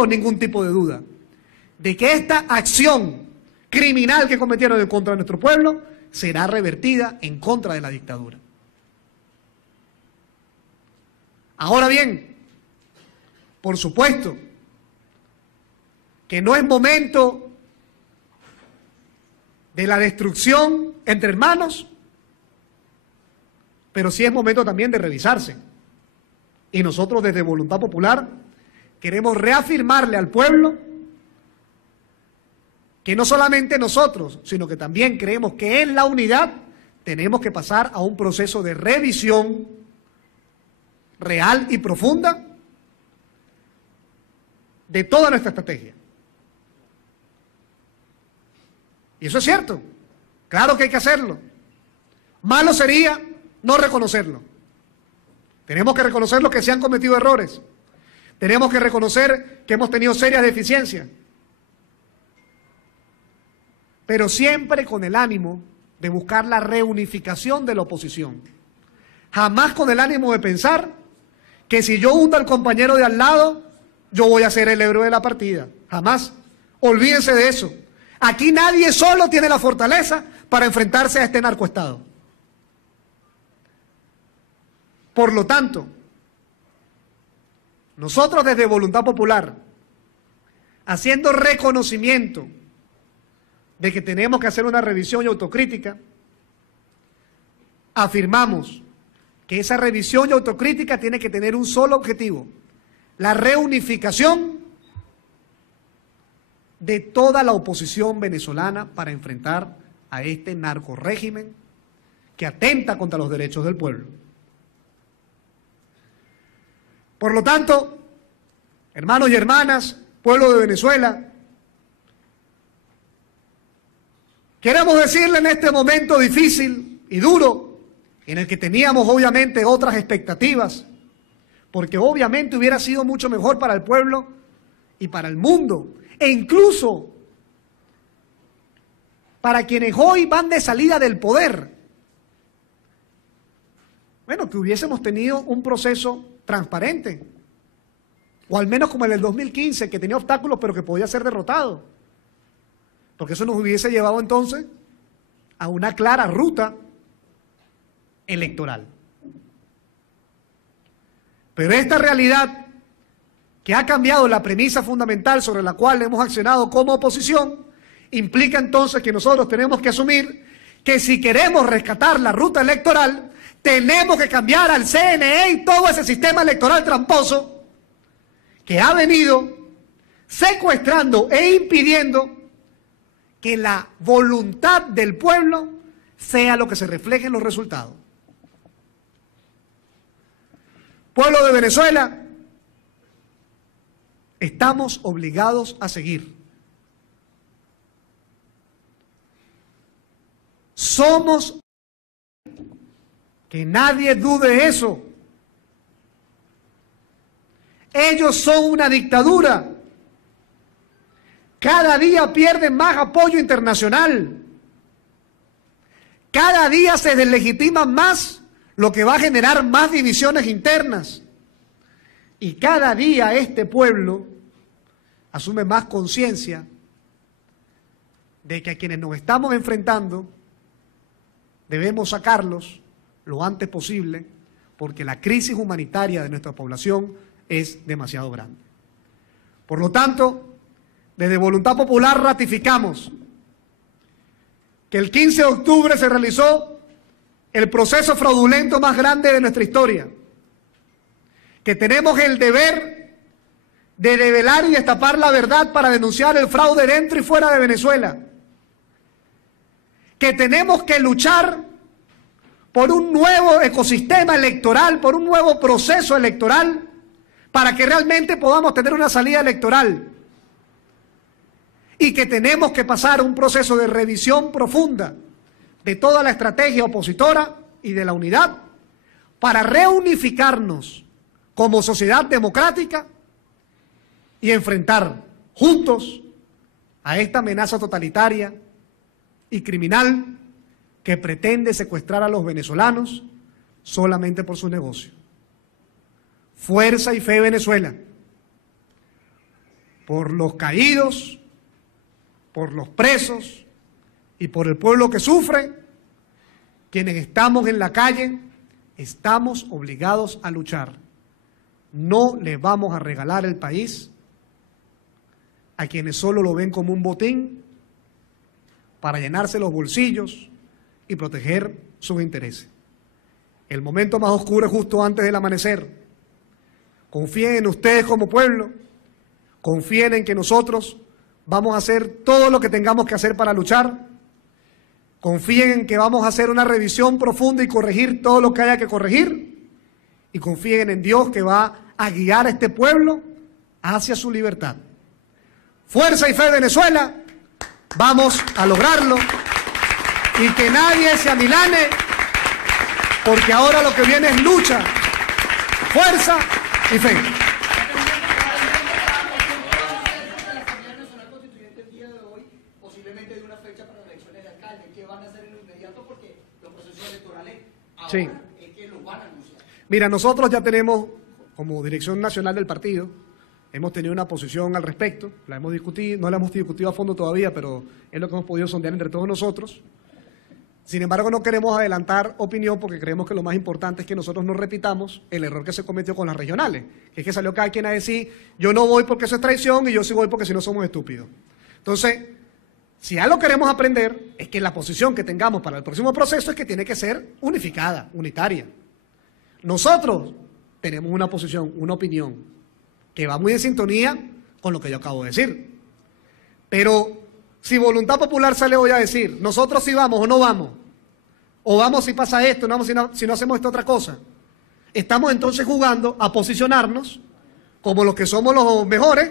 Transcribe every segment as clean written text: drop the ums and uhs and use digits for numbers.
tengo ningún tipo de duda de que esta acción criminal que cometieron en contra de nuestro pueblo será revertida en contra de la dictadura. Ahora bien, por supuesto que no es momento de la destrucción entre hermanos, pero sí es momento también de revisarse. Y nosotros desde Voluntad Popular queremos reafirmarle al pueblo que no solamente nosotros, sino que también creemos que en la unidad tenemos que pasar a un proceso de revisión real y profunda de toda nuestra estrategia. Y eso es cierto, claro que hay que hacerlo. Malo sería no reconocerlo. Tenemos que reconocer que se han cometido errores. Tenemos que reconocer que hemos tenido serias deficiencias. Pero siempre con el ánimo de buscar la reunificación de la oposición. Jamás con el ánimo de pensar que si yo hundo al compañero de al lado, yo voy a ser el héroe de la partida. Jamás. Olvídense de eso. Aquí nadie solo tiene la fortaleza para enfrentarse a este narcoestado. Por lo tanto, nosotros desde Voluntad Popular, haciendo reconocimiento de que tenemos que hacer una revisión y autocrítica, afirmamos que esa revisión y autocrítica tiene que tener un solo objetivo: la reunificación de toda la oposición venezolana para enfrentar a este narcorrégimen que atenta contra los derechos del pueblo. Por lo tanto, hermanos y hermanas, pueblo de Venezuela, queremos decirle en este momento difícil y duro, en el que teníamos obviamente otras expectativas, porque obviamente hubiera sido mucho mejor para el pueblo y para el mundo, e incluso para quienes hoy van de salida del poder. Bueno, que hubiésemos tenido un proceso transparente, o al menos como el del 2015, que tenía obstáculos pero que podía ser derrotado, porque eso nos hubiese llevado entonces a una clara ruta electoral. Pero esta realidad que ha cambiado la premisa fundamental sobre la cual hemos accionado como oposición, implica entonces que nosotros tenemos que asumir que si queremos rescatar la ruta electoral, tenemos que cambiar al CNE y todo ese sistema electoral tramposo que ha venido secuestrando e impidiendo que la voluntad del pueblo sea lo que se refleje en los resultados. Pueblo de Venezuela, estamos obligados a seguir. Somos, que nadie dude eso. Ellos son una dictadura. Cada día pierden más apoyo internacional. Cada día se deslegitima más, lo que va a generar más divisiones internas. Y cada día este pueblo asume más conciencia de que a quienes nos estamos enfrentando debemos sacarlos lo antes posible, porque la crisis humanitaria de nuestra población es demasiado grande. Por lo tanto, desde Voluntad Popular ratificamos que el 15 de octubre se realizó el proceso fraudulento más grande de nuestra historia, que tenemos el deber de develar y destapar la verdad para denunciar el fraude dentro y fuera de Venezuela, que tenemos que luchar por un nuevo ecosistema electoral, por un nuevo proceso electoral, para que realmente podamos tener una salida electoral, y que tenemos que pasar un proceso de revisión profunda de toda la estrategia opositora y de la unidad para reunificarnos como sociedad democrática y enfrentar juntos a esta amenaza totalitaria y criminal que pretende secuestrar a los venezolanos solamente por su negocio. Fuerza y fe, Venezuela. por los caídos, por los presos y por el pueblo que sufre, quienes estamos en la calle, estamos obligados a luchar. No le vamos a regalar el país a quienes solo lo ven como un botín para llenarse los bolsillos y proteger sus intereses. El momento más oscuro es justo antes del amanecer. Confíen en ustedes como pueblo, confíen en que nosotros vamos a hacer todo lo que tengamos que hacer para luchar, confíen en que vamos a hacer una revisión profunda y corregir todo lo que haya que corregir, y confíen en Dios que va a guiar a este pueblo hacia su libertad. Fuerza y fe, Venezuela, vamos a lograrlo, y que nadie se amilane, porque ahora lo que viene es lucha, fuerza y fe. Sí. Mira, nosotros ya tenemos, como Dirección Nacional del partido, hemos tenido una posición al respecto, la hemos discutido, no la hemos discutido a fondo todavía, pero es lo que hemos podido sondear entre todos nosotros. Sin embargo, no queremos adelantar opinión porque creemos que lo más importante es que nosotros no repitamos el error que se cometió con las regionales, que es que salió cada quien a decir, yo no voy porque eso es traición y yo sí voy porque si no somos estúpidos. Entonces, si algo queremos aprender es que la posición que tengamos para el próximo proceso es que tiene que ser unificada, unitaria. Nosotros tenemos una posición, una opinión, que va muy en sintonía con lo que yo acabo de decir. Pero si Voluntad Popular sale hoy a decir, nosotros sí vamos o no vamos, o vamos si pasa esto, no vamos si no hacemos esta otra cosa, estamos entonces jugando a posicionarnos como los que somos los mejores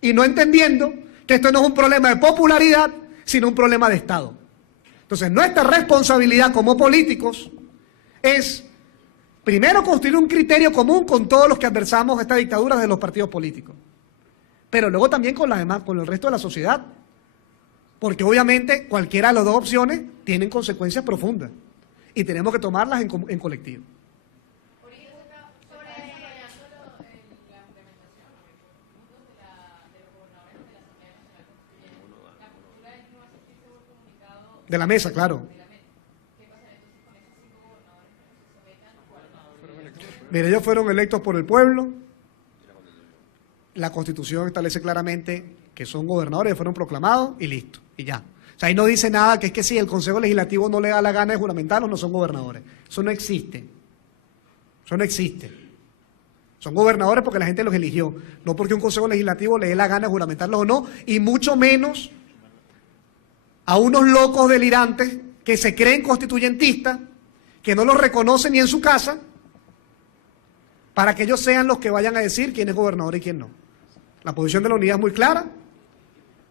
y no entendiendo que esto no es un problema de popularidad, sino un problema de Estado. Entonces, nuestra responsabilidad como políticos es, primero, construir un criterio común con todos los que adversamos esta dictadura de los partidos políticos, pero luego también con las demás, con el resto de la sociedad, porque obviamente cualquiera de las dos opciones tienen consecuencias profundas y tenemos que tomarlas en colectivo. De la mesa, claro. Mire, ellos fueron electos por el pueblo. La Constitución establece claramente que son gobernadores, fueron proclamados y listo, y ya. O sea, ahí no dice nada que es que si el Consejo Legislativo no le da la gana de juramentarlos, no son gobernadores. Eso no existe. Eso no existe. Son gobernadores porque la gente los eligió, no porque un Consejo Legislativo le dé la gana de juramentarlos o no, y mucho menos a unos locos delirantes que se creen constituyentistas, que no los reconocen ni en su casa, para que ellos sean los que vayan a decir quién es gobernador y quién no. La posición de la unidad es muy clara,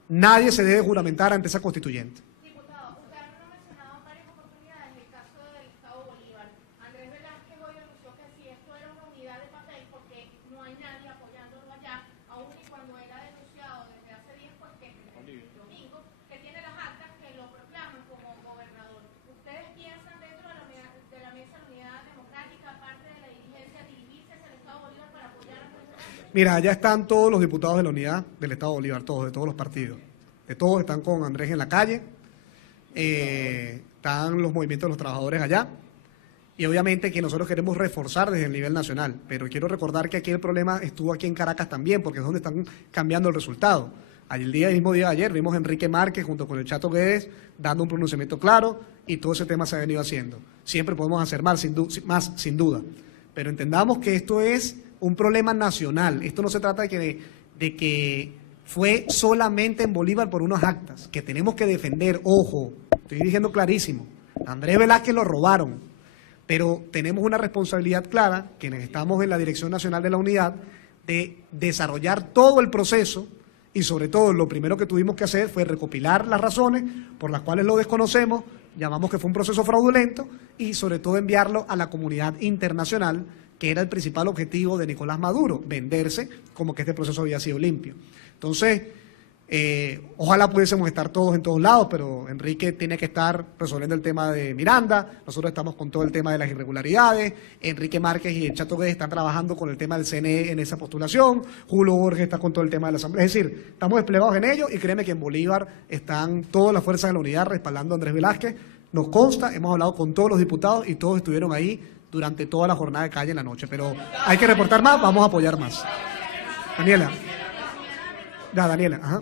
nadie se debe juramentar ante esa constituyente. Diputado, usted ha mencionado en varias oportunidades el caso del Estado Bolívar. Andrés Velázquez hoy anunció que si esto era una unidad de papel, porque no hay nadie apoyándolo allá, aún y cuando era denunciado desde hace días, pues que el domingo, que tiene las actas que lo proclaman como gobernador. ¿Ustedes piensan dentro de la mesa de unidad democrática, aparte de la dirigencia, dirigirse hacia el Estado Bolívar para apoyar a Andrés Velázquez? Mira, allá están todos los diputados de la unidad del Estado Bolívar, todos, de todos los partidos. De todos están con Andrés en la calle, están los movimientos de los trabajadores allá, y obviamente que nosotros queremos reforzar desde el nivel nacional, pero quiero recordar que aquí el problema estuvo aquí en Caracas también, porque es donde están cambiando el resultado. El mismo día de ayer vimos a Enrique Márquez junto con el Chato Guedes dando un pronunciamiento claro, y todo ese tema se ha venido haciendo. Siempre podemos hacer más, sin duda, pero entendamos que esto es un problema nacional. Esto no se trata de que fue solamente en Bolívar por unas actas, que tenemos que defender. Ojo, estoy diciendo clarísimo, a Andrés Velázquez lo robaron, pero tenemos una responsabilidad clara, quienes estamos en la Dirección Nacional de la Unidad, de desarrollar todo el proceso, y sobre todo lo primero que tuvimos que hacer fue recopilar las razones por las cuales lo desconocemos, llamamos que fue un proceso fraudulento, y sobre todo enviarlo a la comunidad internacional, que era el principal objetivo de Nicolás Maduro, venderse como que este proceso había sido limpio. Entonces, Ojalá pudiésemos estar todos en todos lados, pero Enrique tiene que estar resolviendo el tema de Miranda, nosotros estamos con todo el tema de las irregularidades, Enrique Márquez y el Chato Guedes están trabajando con el tema del CNE en esa postulación, Julio Borges está con todo el tema de la Asamblea, es decir, estamos desplegados en ello y créeme que en Bolívar están todas las fuerzas de la unidad respaldando a Andrés Velázquez, nos consta, hemos hablado con todos los diputados y todos estuvieron ahí durante toda la jornada de calle en la noche, pero hay que reportar más, vamos a apoyar más. Daniela. Ya, Daniela, ajá.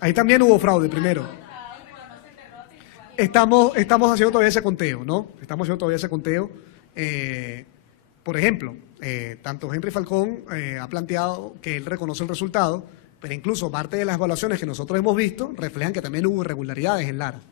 Ahí también hubo fraude, primero. Estamos haciendo todavía ese conteo, ¿no? Estamos haciendo todavía ese conteo. Por ejemplo, tanto Henry Falcón ha planteado que él reconoce el resultado, pero incluso parte de las evaluaciones que nosotros hemos visto reflejan que también hubo irregularidades en Lara.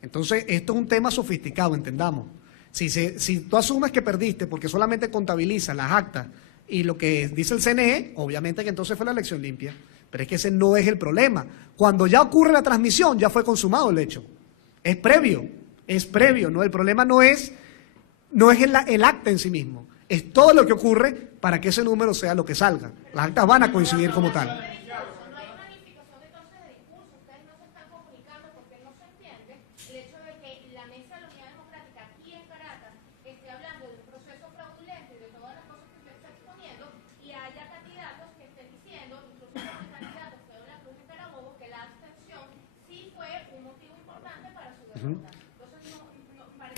Entonces, esto es un tema sofisticado, entendamos. Si tú asumes que perdiste porque solamente contabiliza las actas y lo que dice el CNE, obviamente que entonces fue la elección limpia. Pero es que ese no es el problema. Cuando ya ocurre la transmisión, ya fue consumado el hecho. Es previo, ¿no? El problema no es el acta en sí mismo. Es todo lo que ocurre para que ese número sea lo que salga. Las actas van a coincidir como tal.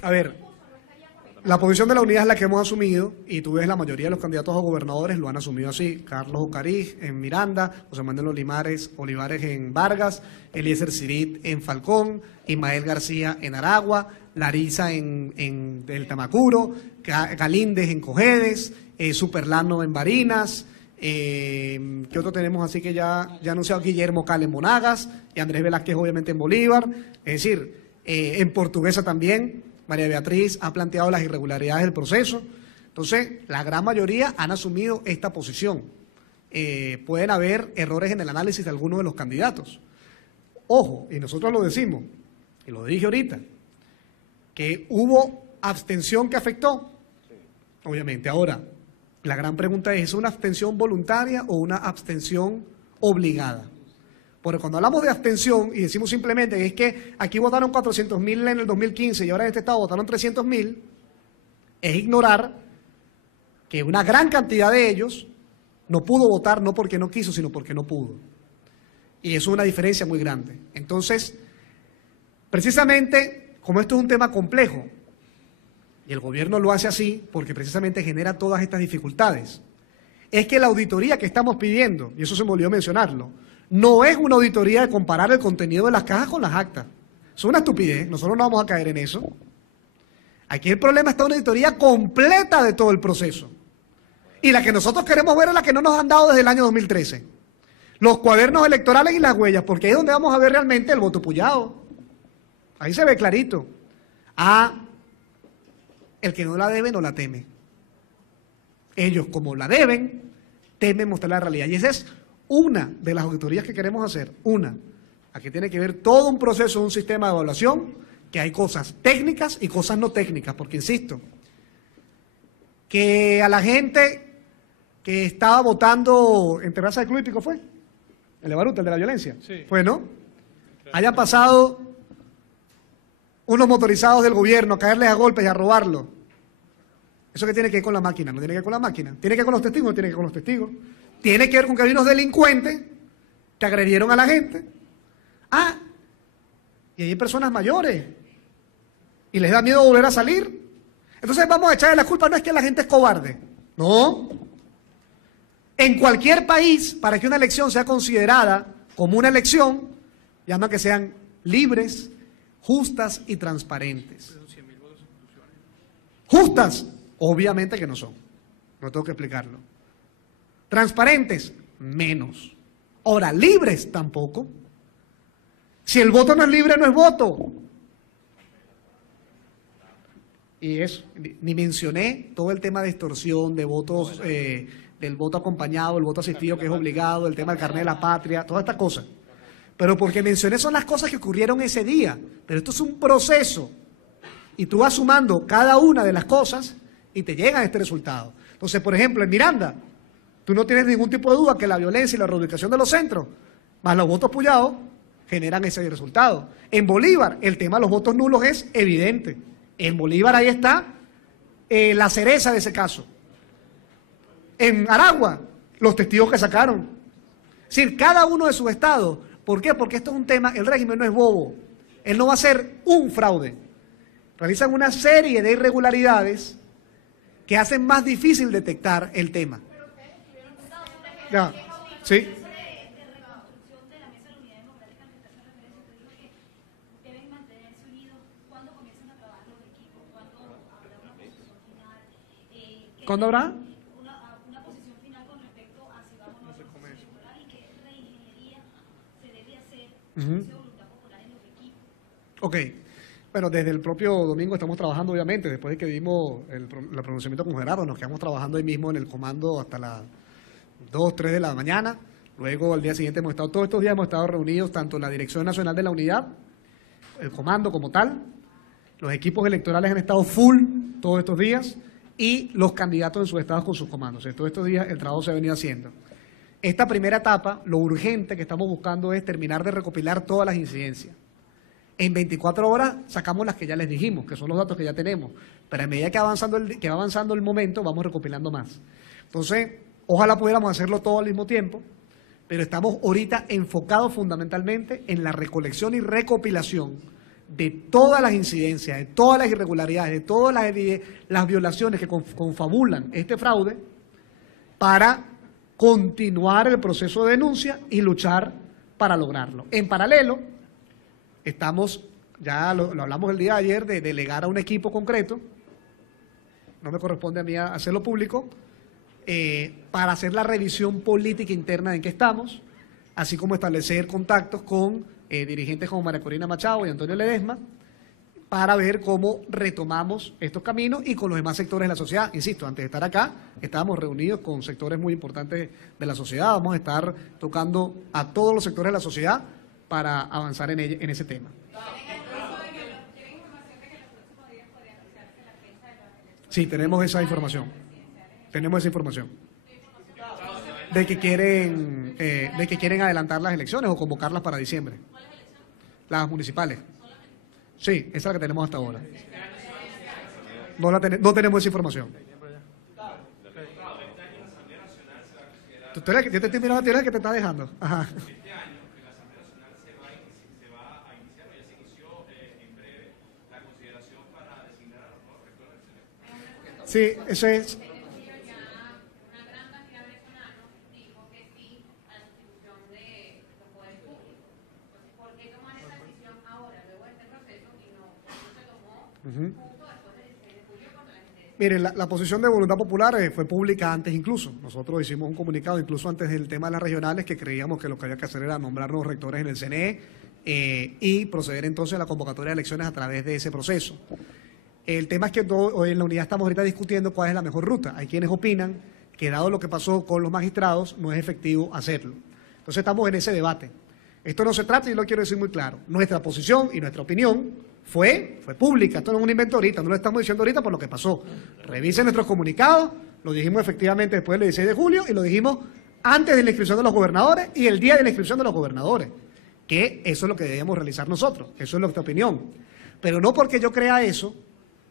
A ver, la posición de la unidad es la que hemos asumido y tú ves la mayoría de los candidatos a gobernadores lo han asumido así. Carlos Ocariz en Miranda, José Manuel Olivares en Vargas, Eliezer Cirit en Falcón, Ismael García en Aragua, Larisa en el Tamacuro, Galíndez en Cojedes, Superlano en Barinas, ¿qué otro tenemos así que ya anunciado? Guillermo Cal en Monagas y Andrés Velázquez obviamente en Bolívar, es decir, en Portuguesa también. María Beatriz ha planteado las irregularidades del proceso. Entonces, la gran mayoría han asumido esta posición. Pueden haber errores en el análisis de algunos de los candidatos. Ojo, y nosotros lo decimos, y lo dije ahorita, que hubo abstención que afectó, obviamente. Ahora, la gran pregunta ¿es una abstención voluntaria o una abstención obligada? Porque cuando hablamos de abstención y decimos simplemente que es que aquí votaron 400.000 en el 2015 y ahora en este estado votaron 300.000, es ignorar que una gran cantidad de ellos no pudo votar no porque no quiso, sino porque no pudo. Y eso es una diferencia muy grande. Entonces, precisamente, como esto es un tema complejo, y el gobierno lo hace así porque precisamente genera todas estas dificultades, es que la auditoría que estamos pidiendo, y eso se me olvidó mencionarlo, no es una auditoría de comparar el contenido de las cajas con las actas. Es una estupidez, nosotros no vamos a caer en eso. Aquí el problema está en una auditoría completa de todo el proceso. Y la que nosotros queremos ver es la que no nos han dado desde el año 2013. Los cuadernos electorales y las huellas, porque ahí es donde vamos a ver realmente el voto puyado. Ahí se ve clarito. El que no la debe no la teme. Ellos, como la deben, temen mostrar la realidad. Y esa es una de las auditorías que queremos hacer, Aquí tiene que ver todo un proceso, un sistema de evaluación, que hay cosas técnicas y cosas no técnicas, porque insisto, que a la gente que estaba votando en Terraza del Club Hípico fue, el de Baruta, el de la violencia, sí. Fue, ¿no? Hayan pasado unos motorizados del gobierno a caerles a golpes y a robarlo. ¿Eso qué tiene que ver con la máquina? No tiene que ver con la máquina. ¿Tiene que ver con los testigos? No tiene que ver con los testigos. Tiene que ver con que hay unos delincuentes que agredieron a la gente. Y hay personas mayores y les da miedo volver a salir. Entonces vamos a echarle la culpa, no es que la gente es cobarde. No. En cualquier país, para que una elección sea considerada como una elección, llama que sean libres, justas y transparentes. Justas, obviamente que no son. No tengo que explicarlo. Transparentes, menos. Ahora, libres tampoco. Si el voto no es libre, no es voto. Y eso, ni mencioné todo el tema de extorsión, de votos, del voto acompañado, el voto asistido que es obligado, el tema del carnet de la patria, todas estas cosas. Pero porque mencioné son las cosas que ocurrieron ese día. Pero esto es un proceso. Y tú vas sumando cada una de las cosas y te llegan a este resultado. Entonces, por ejemplo, en Miranda, tú no tienes ningún tipo de duda que la violencia y la reubicación de los centros, más los votos puyados, generan ese resultado. En Bolívar, el tema de los votos nulos es evidente. En Bolívar ahí está la cereza de ese caso. En Aragua, los testigos que sacaron. Es decir, cada uno de sus estados. ¿Por qué? Porque esto es un tema, el régimen no es bobo. Él no va a hacer un fraude. Realizan una serie de irregularidades que hacen más difícil detectar el tema. Ya, sí. ¿Cuándo habrá? Una posición final con respecto a si vamos a una posición electoral y qué reingeniería se debe hacer de voluntad popular en los equipos. Ok. Bueno, desde el propio domingo estamos trabajando, obviamente, después de que vimos el pronunciamiento con Gerardo, nos quedamos trabajando ahí mismo en el comando hasta las 2, 3 de la mañana. Luego, al día siguiente, todos estos días hemos estado reunidos, tanto la Dirección Nacional de la Unidad, el comando como tal, los equipos electorales han estado full todos estos días, y los candidatos en sus estados con sus comandos. Todos estos días el trabajo se ha venido haciendo. Esta primera etapa, lo urgente que estamos buscando es terminar de recopilar todas las incidencias. En 24 horas sacamos las que ya les dijimos, que son los datos que ya tenemos, pero a medida que va avanzando el momento, vamos recopilando más. Entonces, ojalá pudiéramos hacerlo todo al mismo tiempo, pero estamos ahorita enfocados fundamentalmente en la recolección y recopilación de todas las incidencias, de todas las irregularidades, de todas las violaciones que confabulan este fraude, para continuar el proceso de denuncia y luchar para lograrlo. En paralelo, estamos, ya lo hablamos el día de ayer, de delegar a un equipo concreto, no me corresponde a mí hacerlo público, para hacer la revisión política interna en que estamos, así como establecer contactos con dirigentes como María Corina Machado y Antonio Ledesma, para ver cómo retomamos estos caminos y con los demás sectores de la sociedad. Insisto, antes de estar acá, estábamos reunidos con sectores muy importantes de la sociedad, vamos a estar tocando a todos los sectores de la sociedad para avanzar en ese tema. Sí, tenemos esa información. Tenemos esa información. De que quieren adelantar las elecciones o convocarlas para diciembre. Las municipales. Sí, esa es la que tenemos hasta ahora. No tenemos esa información. Yo te estoy mirando a ti, que te está dejando. Ajá. Sí, eso es. Miren, la posición de Voluntad Popular fue pública antes incluso. Nosotros hicimos un comunicado incluso antes del tema de las regionales, que creíamos que lo que había que hacer era nombrar los rectores en el CNE y proceder entonces a la convocatoria de elecciones a través de ese proceso. El tema es que hoy en la unidad estamos ahorita discutiendo cuál es la mejor ruta. Hay quienes opinan que dado lo que pasó con los magistrados no es efectivo hacerlo. Entonces estamos en ese debate. Esto no se trata, y lo quiero decir muy claro, nuestra posición y nuestra opinión fue pública, esto no es un invento ahorita, no lo estamos diciendo ahorita por lo que pasó. Revisen nuestros comunicados, lo dijimos efectivamente después del 16 de julio y lo dijimos antes de la inscripción de los gobernadores y el día de la inscripción de los gobernadores, que eso es lo que debíamos realizar nosotros, eso es nuestra opinión. Pero no porque yo crea eso,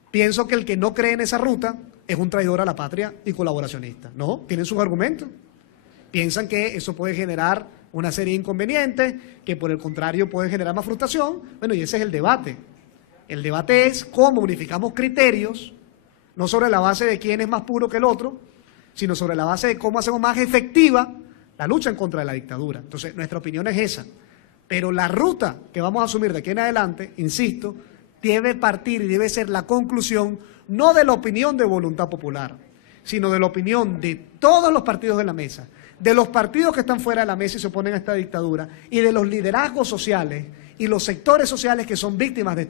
pienso que el que no cree en esa ruta es un traidor a la patria y colaboracionista. No, tienen sus argumentos. Piensan que eso puede generar una serie de inconvenientes, que por el contrario pueden generar más frustración. Bueno, y ese es el debate. El debate es cómo unificamos criterios, no sobre la base de quién es más puro que el otro, sino sobre la base de cómo hacemos más efectiva la lucha en contra de la dictadura. Entonces, nuestra opinión es esa. Pero la ruta que vamos a asumir de aquí en adelante, insisto, debe partir y debe ser la conclusión no de la opinión de Voluntad Popular, sino de la opinión de todos los partidos de la mesa, de los partidos que están fuera de la mesa y se oponen a esta dictadura, y de los liderazgos sociales y los sectores sociales que son víctimas de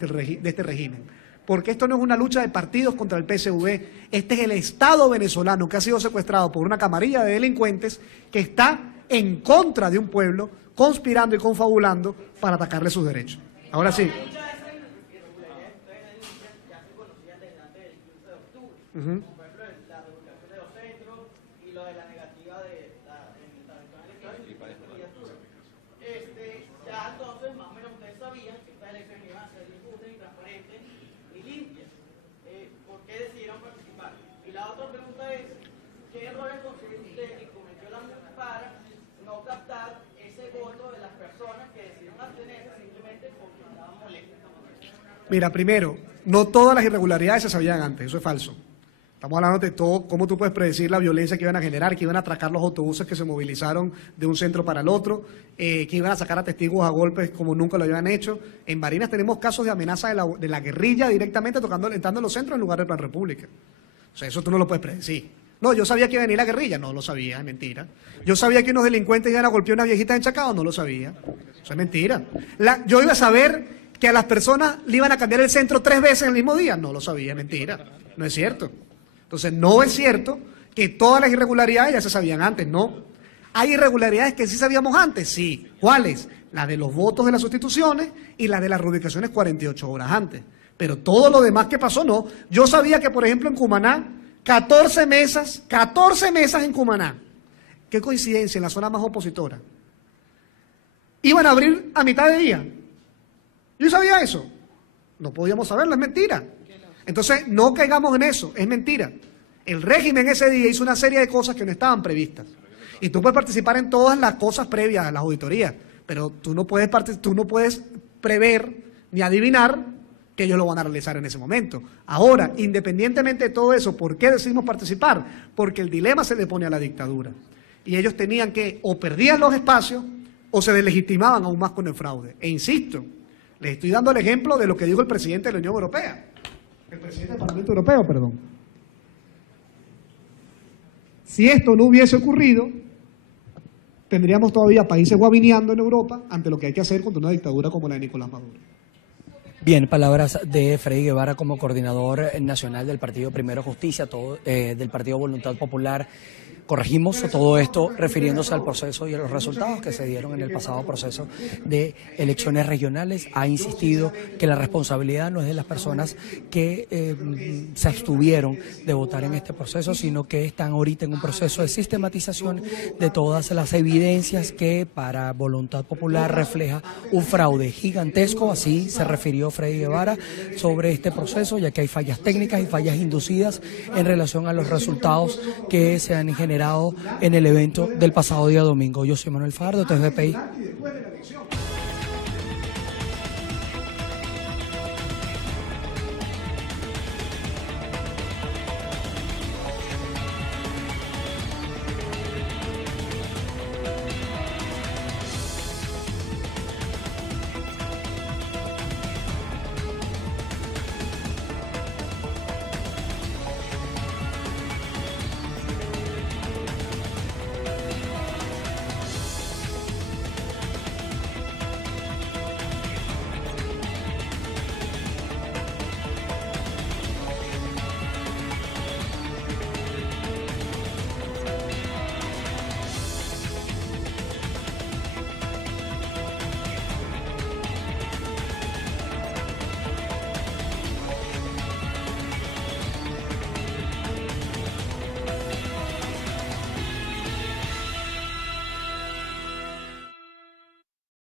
este régimen. Porque esto no es una lucha de partidos contra el PSV, este es el Estado venezolano que ha sido secuestrado por una camarilla de delincuentes que está en contra de un pueblo, conspirando y confabulando para atacarle sus derechos. Ahora sí. Por ejemplo, la reubicación de los centros y lo de la negativa de la electoral y candidatura. Ya entonces, más o menos ustedes sabían que estas elecciones iban a ser justas y transparentes y limpias. ¿Por qué decidieron participar? Y la otra pregunta es, ¿qué errores considera usted que cometió la mujer para no captar ese voto de las personas que decidieron abstenerse simplemente porque estaban molestas? Mira, primero, no todas las irregularidades se sabían antes, eso es falso. Estamos hablando de todo, cómo tú puedes predecir la violencia que iban a generar, que iban a atracar los autobuses que se movilizaron de un centro para el otro, que iban a sacar a testigos a golpes como nunca lo habían hecho. En Barinas tenemos casos de amenaza de la guerrilla directamente entrando en los centros en lugar del Plan República. O sea, eso tú no lo puedes predecir. No, yo sabía que iba a venir la guerrilla, no lo sabía, es mentira. Yo sabía que unos delincuentes iban a golpear a una viejita en Chacao, no lo sabía. Eso es mentira. Yo iba a saber que a las personas le iban a cambiar el centro 3 veces en el mismo día, no lo sabía, es mentira. No es cierto. Entonces, no es cierto que todas las irregularidades ya se sabían antes, no. ¿Hay irregularidades que sí sabíamos antes? Sí. ¿Cuáles? La de los votos de las sustituciones y la de las reubicaciones 48 horas antes. Pero todo lo demás que pasó, no. Yo sabía que, por ejemplo, en Cumaná, 14 mesas en Cumaná. Qué coincidencia, en la zona más opositora. Iban a abrir a mitad de día. Yo sabía eso. No podíamos saberlo, es mentira. Entonces, no caigamos en eso, es mentira. El régimen ese día hizo una serie de cosas que no estaban previstas. Y tú puedes participar en todas las cosas previas a las auditorías, pero tú no puedes prever ni adivinar que ellos lo van a realizar en ese momento. Ahora, independientemente de todo eso, ¿por qué decidimos participar? Porque el dilema se le pone a la dictadura. Y ellos tenían que, o perdían los espacios, o se deslegitimaban aún más con el fraude. E insisto, les estoy dando el ejemplo de lo que dijo el presidente de la Unión Europea. El presidente del Parlamento Europeo, perdón. Si esto no hubiese ocurrido, tendríamos todavía países guabineando en Europa ante lo que hay que hacer contra una dictadura como la de Nicolás Maduro. Bien, palabras de Freddy Guevara como coordinador nacional del Partido Primero Justicia, del Partido Voluntad Popular. Corregimos todo esto refiriéndose al proceso y a los resultados que se dieron en el pasado proceso de elecciones regionales. Ha insistido que la responsabilidad no es de las personas que se abstuvieron de votar en este proceso, sino que están ahorita en un proceso de sistematización de todas las evidencias que para Voluntad Popular refleja un fraude gigantesco. Así se refirió Freddy Guevara sobre este proceso, ya que hay fallas técnicas y fallas inducidas en relación a los resultados que se han generado en el evento del pasado día domingo. Yo soy Manuel Fajardo, TVPI.